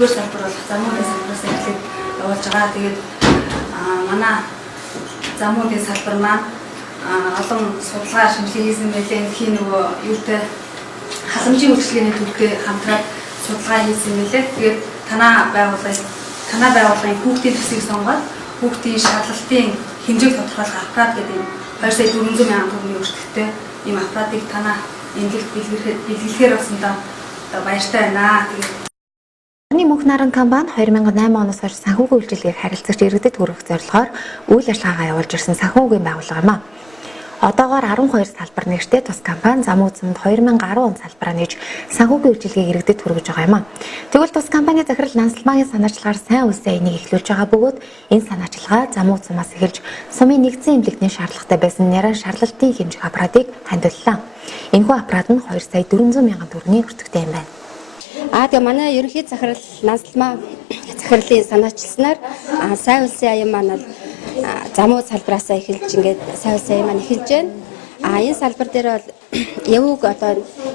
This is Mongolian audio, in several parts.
Гэр салбар бол замуудын салбараас эхлээд явуулж байгаа. Тэгээд манай замуудын салбар маань олон судалгаа шинжилгээ хийсэн байлээ. Эндхийн нөгөө юутай халамжийн үйлчлэгээний төлөвтэй хамтраад судалгаа хийсэн байлээ. Тэгээд танаа байгууллагын хүүхдийн төсвийг сонгоод хүүхдийн шаардлагын хэмжээг тодорхойлох аппарат гэдэг 2,400,000 төгрөгийн өртөгтэй ийм аппаратыг танаа эмнэлэгт бэлгэлэхээр болсондоо баяртай байна. Мөнх наран компани 2008 оноос хойш санхүүгийн үйлчилгээг харилцагч иргэдэд хүргэх зорилгоор үйл ажиллагаагаа явуулж ирсэн санхүүгийн байгууллага юм а. Одоогоор 12 салбар нэгжтэй тус компани зам үзмэд 2010 он салбараа нээж санхүүгийн үйлчилгээг иргэдэд хүргэж байгаа юм а. Тэгвэл тус компани захирал Нансалбаагийн санаачлагаар сайн үлсээ энийг эхлүүлж байгаа бөгөөд энэ санаачлагаа зам үзмээс эхэлж сумын нэгдсэн эмнэлэгтний шаардлагатай байсан няраа шаардлагын хэмжих аппаратыг хандууллаа. Энэхүү аппарат нь 2,400,000 төгрөгийн өртөгтэй юм байна. Тэгээ манай ерөнхий захирал Нансалбаа захирлын санаачилснаар сайн үлсээ аян маань бол замууд салбараасаа эхэлж ингээд сайн үлсээ аян маань эхэлж байна. Энэ салбар дээр бол явууг одоо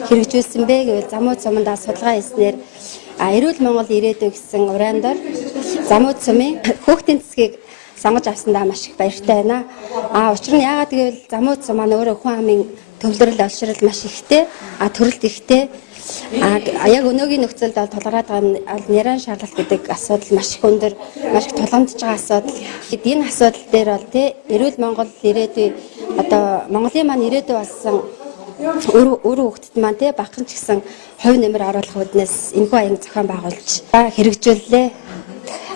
хэрэгжүүлсэн бэ гэвэл замууд сумандаа судалгаа хийснээр эрүүл Монгол ирээдүй гэсэн урайндор замууд сумын хүүхдийн цэцгийг сонгож авсандаа маш их баяртай байна. Учир нь яагаад гэвэл замууд сум маань өөрөө хүн амын төвлөрөл олшрал маш ихтэй, төрөлт ихтэй. Яг өнөөгийн нөхцөлд бол тулгараад байгаа нь нярайн шаардлага гэдэг асуудал маш их өндөр, маш их тулгамдж байгаа асуудал. Энэ асуудал дээр бол эрүүл Монгол ирээдүй одоо Монголын маань ирээдүй болсон өөрөө хүүхдэд маань багхан ч гэсэн хувь нэмэр оруулах үүднээс энэхүү аян зохион байгуулж хэрэгжүүллээ.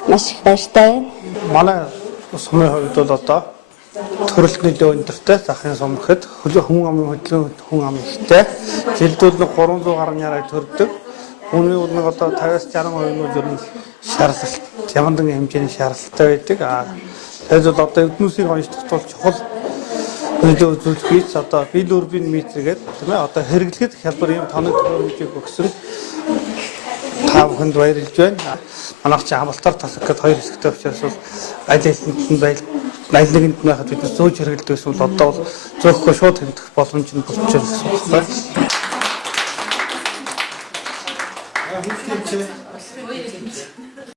Маш их баяртай байна. Манай сумын хувьд бол одоо төрөлт нөлөө өндөртэй захын сум гэхэд хүн амын хөдөлгөөн хүн ам ихтэй жилдүүд нэг 300 гаруй няраа төрдөг. Үүний нэг одоо 50-60% нь ер нь шаардлагатай ямандан хэмжээний шаардлагатай байдаг. Тэгээд бол одоо эднүсийг онцлох тул чухал нөлөө үзүүлж бийц одоо билүүрбин метр гэдэг тийм ээ одоо хэрэглэхэд хялбар юм тоног төхөөрөмжийг өгсөн та бүхэнд баярлж байна. Манайх чи амлалтаар тасах гэхэд хоёр хэсэгтэй учраас бол аль алинд байл 81-нд байхад бид зөөж хэрэглэдэг гэсэн бол одоо бол зөөхөө шууд хэмжих боломж нь болчихж байна гэсэн үг байна.